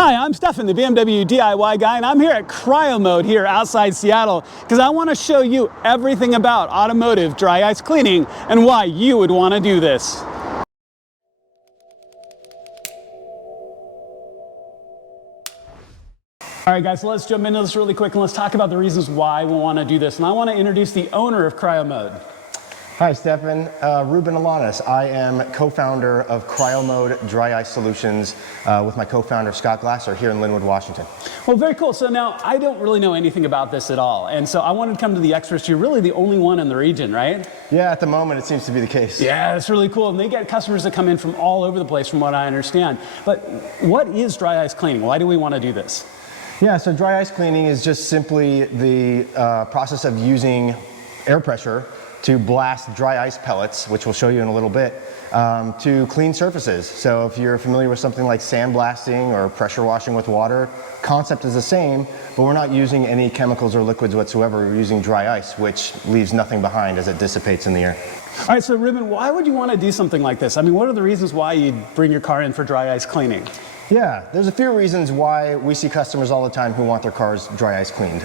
Hi, I'm Stefan, the BMW DIY guy, and I'm here at Cryomode here outside Seattle because I want to show you everything about automotive dry ice cleaning and why you would want to do this. All right, guys, so let's jump into this really quick and let's talk about the reasons why we want to do this. And I want to introduce the owner of Cryomode. Hi, Stefan. Ruben Alanis. I am co-founder of Cryomode Dry Ice Solutions with my co-founder Scott Glasser here in Linwood, Washington. Well, very cool. So now I don't really know anything about this at all. And so I wanted to come to the experts. You're really the only one in the region, right? Yeah, at the moment it seems to be the case. Yeah, it's really cool. And they get customers that come in from all over the place from what I understand. But what is dry ice cleaning? Why do we want to do this? Yeah, so dry ice cleaning is just simply the process of using air pressure to blast dry ice pellets, which we'll show you in a little bit, to clean surfaces. So if you're familiar with something like sandblasting or pressure washing with water, concept is the same, but we're not using any chemicals or liquids whatsoever. We're using dry ice, which leaves nothing behind as it dissipates in the air. All right, so Ruben, why would you want to do something like this? I mean, what are the reasons why you'd bring your car in for dry ice cleaning? Yeah, there's a few reasons why we see customers all the time who want their cars dry ice cleaned.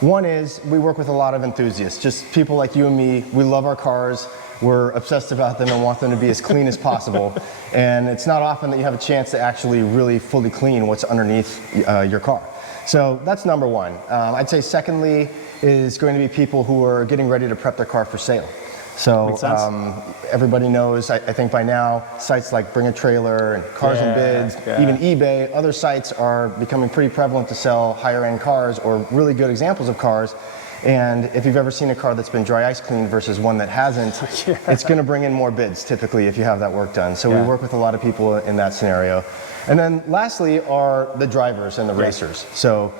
One is we work with a lot of enthusiasts, just people like you and me. We love our cars, we're obsessed about them and want them to be as clean as possible. And it's not often that you have a chance to actually really fully clean what's underneath your car. So that's number one. I'd say secondly is going to be people who are getting ready to prep their car for sale. So everybody knows, I think by now, sites like Bring a Trailer and Cars and Bids, even eBay, other sites are becoming pretty prevalent to sell higher end cars or really good examples of cars. And if you've ever seen a car that's been dry ice cleaned versus one that hasn't, it's going to bring in more bids typically if you have that work done. So we work with a lot of people in that scenario. And then lastly are the drivers and the racers. So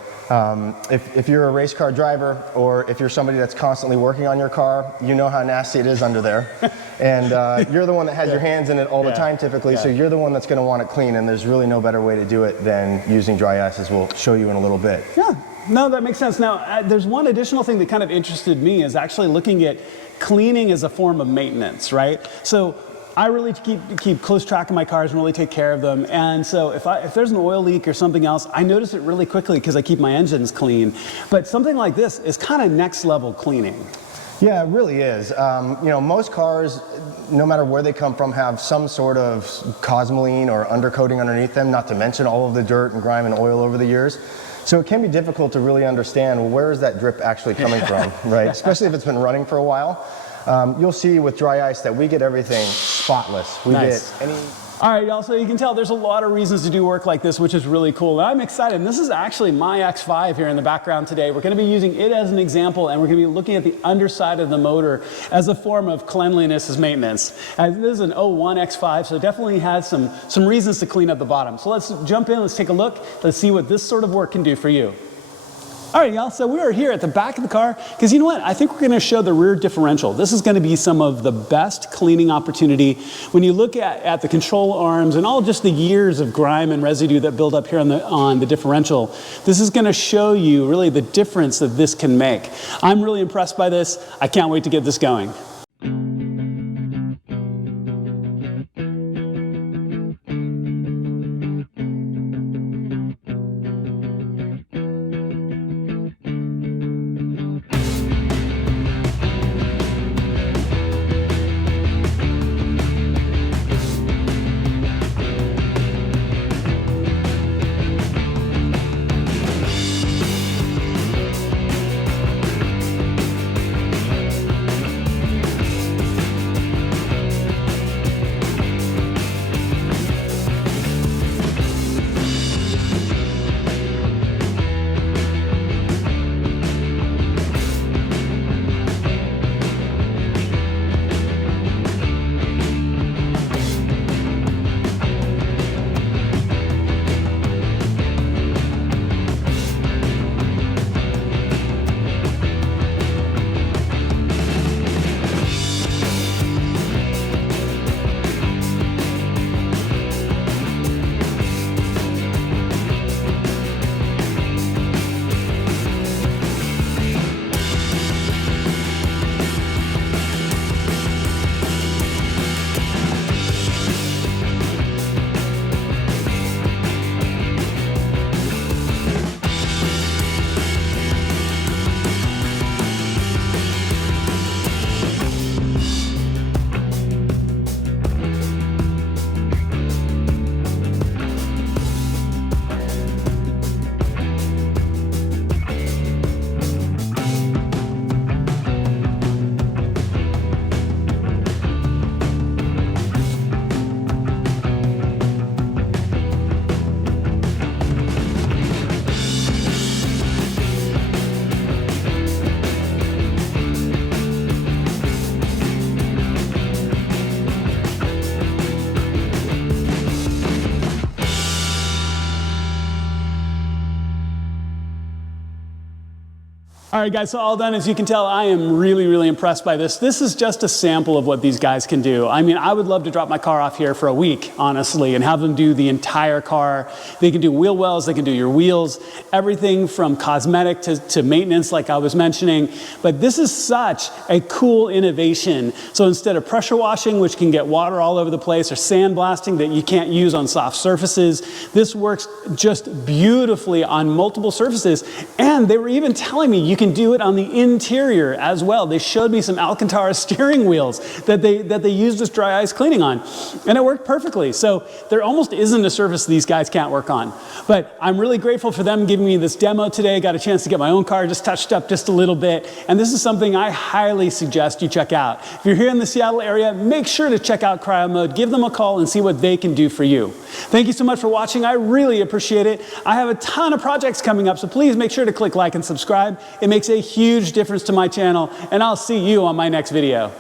if you're a race car driver or if you're somebody that's constantly working on your car, you know how nasty it is under there. And you're the one that has your hands in it all the time typically, so you're the one that's going to want it clean, and there's really no better way to do it than using dry ice, as we'll show you in a little bit. Yeah, no, that makes sense. Now, there's one additional thing that kind of interested me is actually looking at cleaning as a form of maintenance, right? So I really keep close track of my cars and really take care of them. And so if there's an oil leak or something else, I notice it really quickly because I keep my engines clean. But something like this is kind of next level cleaning. Yeah, it really is. You know, most cars, no matter where they come from, have some sort of cosmoline or undercoating underneath them, not to mention all of the dirt and grime and oil over the years. So it can be difficult to really understand, well, where is that drip actually coming from, right? Especially if it's been running for a while. You'll see with dry ice that we get everything spotless. We get any... All right, y'all, so you can tell there's a lot of reasons to do work like this, which is really cool. And I'm excited. And this is actually my X5 here in the background today. We're going to be using it as an example, and we're going to be looking at the underside of the motor as a form of cleanliness as maintenance. This is an 01 X5, so it definitely has some reasons to clean up the bottom. So let's jump in, let's take a look, let's see what this sort of work can do for you. All right, y'all, so we are here at the back of the car because you know what? I think we're going to show the rear differential. This is going to be some of the best cleaning opportunity. When you look at the control arms and all just the years of grime and residue that build up here on the differential, this is going to show you really the difference that this can make. I'm really impressed by this. I can't wait to get this going. All right, guys, so all done. As you can tell, I am really, really impressed by this. This is just a sample of what these guys can do. I mean, I would love to drop my car off here for a week, honestly, and have them do the entire car. They can do wheel wells, they can do your wheels, everything from cosmetic to maintenance, like I was mentioning. But this is such a cool innovation. So instead of pressure washing, which can get water all over the place, or sandblasting that you can't use on soft surfaces, this works just beautifully on multiple surfaces. And they were even telling me you can do it on the interior as well. They showed me some Alcantara steering wheels that they used this dry ice cleaning on, and it worked perfectly. So there almost isn't a surface these guys can't work on. But I'm really grateful for them giving me this demo today. Got a chance to get my own car just touched up just a little bit, and this is something I highly suggest you check out. If you're here in the Seattle area, make sure to check out Cryomode, give them a call and see what they can do for you. Thank you so much for watching. I really appreciate it. I have a ton of projects coming up, so please make sure to click like and subscribe. It makes a huge difference to my channel, and I'll see you on my next video.